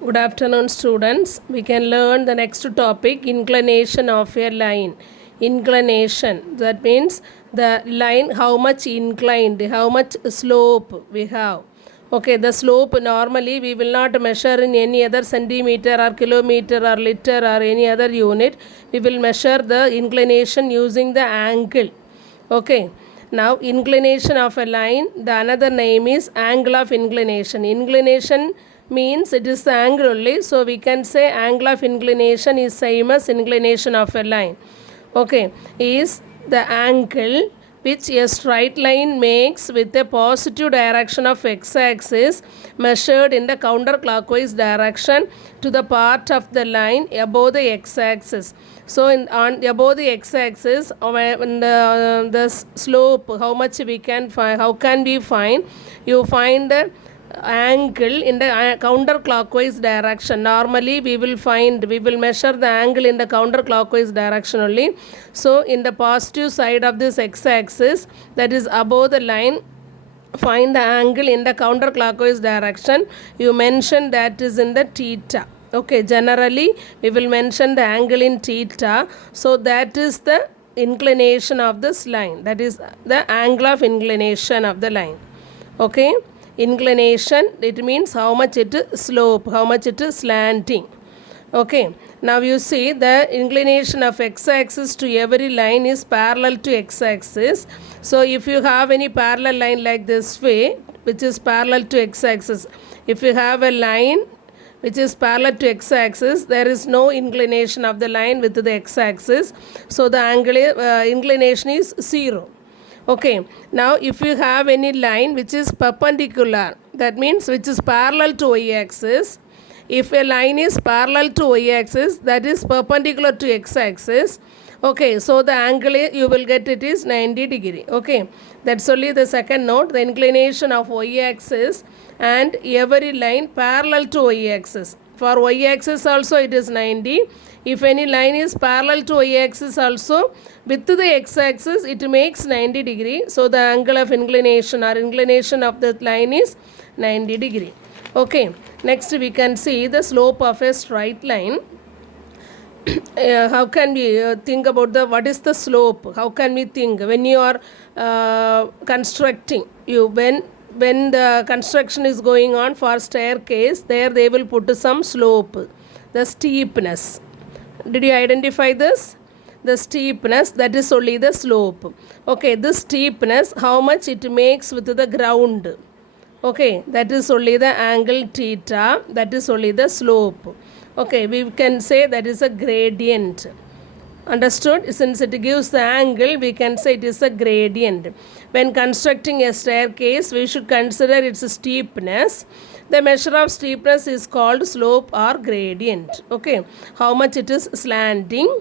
Good afternoon, students. We can learn the next topic, inclination of a line. Inclination, that means the line, how much inclined, how much slope we have. Okay, the slope normally we will not measure in any other centimeter or kilometer or liter or any other unit. We will measure the inclination using the angle. Okay, now inclination of a line, the another name is angle of inclination. Inclination means it is the angle only, so we can say angle of inclination is same as inclination of a line. Okay, is the angle which a straight line makes with a positive direction of x-axis measured in the counterclockwise direction to the part of the line above the x-axis. So on above the x-axis, the slope, how much we can find, how can we find? You find the angle in the counterclockwise direction. Normally we will measure the angle in the counterclockwise direction only. So in the positive side of this x-axis, that is above the line, find the angle in the counterclockwise direction. You mention that is in the theta. Okay, generally we will mention the angle in theta. So that is the inclination of this line, that is the angle of inclination of the line. Okay, inclination, it means how much it is slope, how much it is slanting. Okay, now you see the inclination of x-axis to every line is parallel to x-axis. So if you have any parallel line like this way, which is parallel to x-axis, if you have a line which is parallel to x-axis, there is no inclination of the line with the x-axis. So the angle inclination is 0. Okay, now if you have any line which is perpendicular, that means which is parallel to y-axis. If a line is parallel to y-axis, that is perpendicular to x-axis. Okay, so the angle you will get it is 90 degree. Okay, that's only the second note, the inclination of y-axis and every line parallel to y-axis. For y-axis also it is 90. If any line is parallel to y-axis also, with the x-axis it makes 90 degree. So the angle of inclination or inclination of the line is 90 degree. Okay, next we can see the slope of a straight line. How can we think about what is the slope? How can we think when you are constructing? When the construction is going on for staircase, there they will put some slope, the steepness. Did you identify this? The steepness, that is only the slope. Okay, this steepness, how much it makes with the ground. Okay, that is only the angle theta, that is only the slope. Okay, we can say that is a gradient. Understood? Since it gives the angle, we can say it is a gradient. When constructing a staircase, we should consider its steepness. The measure of steepness is called slope or gradient. Okay, how much it is slanting.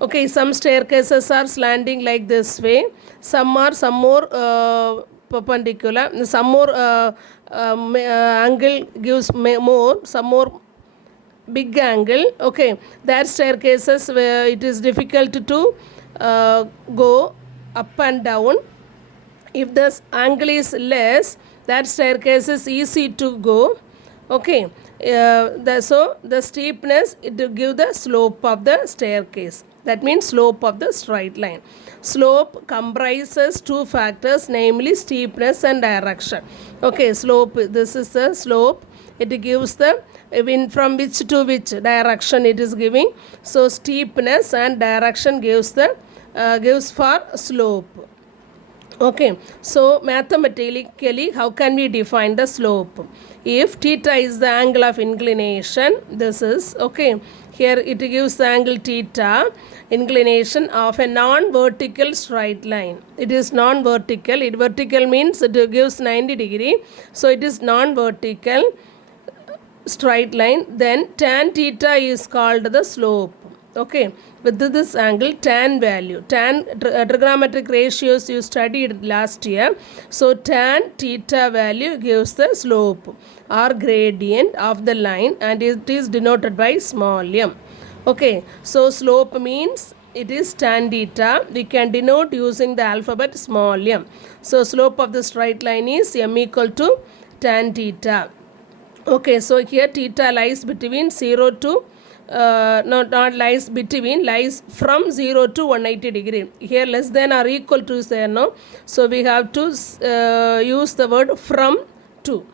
Okay, some staircases are slanting like this way. Some more perpendicular. Some more angle gives more. Some more big angle. Okay, that staircases where it is difficult to go up and down. If the angle is less, that staircase is easy to go. Okay, so the steepness, it will give the slope of the staircase. That means slope of the straight line. Slope comprises two factors, namely steepness and direction. Okay, slope, this is the slope. It gives the from which to which direction it is giving. So steepness and direction gives for slope. Okay, so mathematically, how can we define the slope? If theta is the angle of inclination, this is, okay, here it gives the angle theta, inclination of a non-vertical straight line. It is non-vertical. Vertical means it gives 90 degree. So it is non-vertical straight line. Then tan theta is called the slope. Okay, with this angle, tan value, trigonometric ratios you studied last year. So tan theta value gives the slope or gradient of the line, and it is denoted by small m. Okay, so slope means it is tan theta. We can denote using the alphabet small m. So slope of the straight line is m equal to tan theta. Okay, so here theta lies between 0 to not lies between, lies from 0 to 180 degree. Here less than or equal to is there, no? So we have to use the word from to.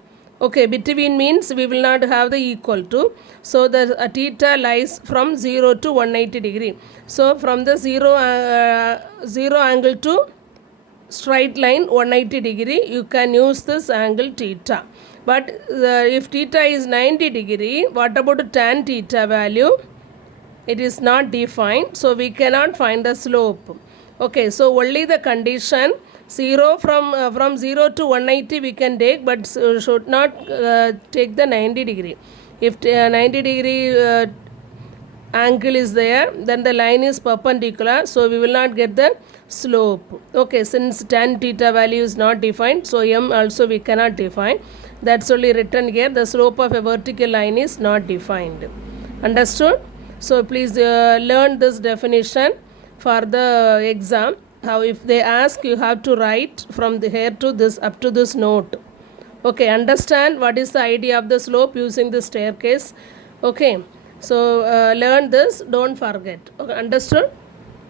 Okay, between means we will not have the equal to. So the theta lies from 0 to 180 degree. So from the 0 angle to straight line 180 degree, you can use this angle theta. But if theta is 90 degree, what about tan theta value? It is not defined, so we cannot find the slope. Okay, so only the condition 0 from 0 to 180 we can take, but should not take the 90 degree. If 90 degree angle is there, then the line is perpendicular, so we will not get the slope. Okay, since tan theta value is not defined, so m also we cannot define. That's only written here. The slope of a vertical line is not defined. Understood? So please learn this definition for the exam. How if they ask, you have to write from the here to this up to this note. Okay, understand what is the idea of the slope using the staircase. Okay, so learn this, don't forget. Okay, understood?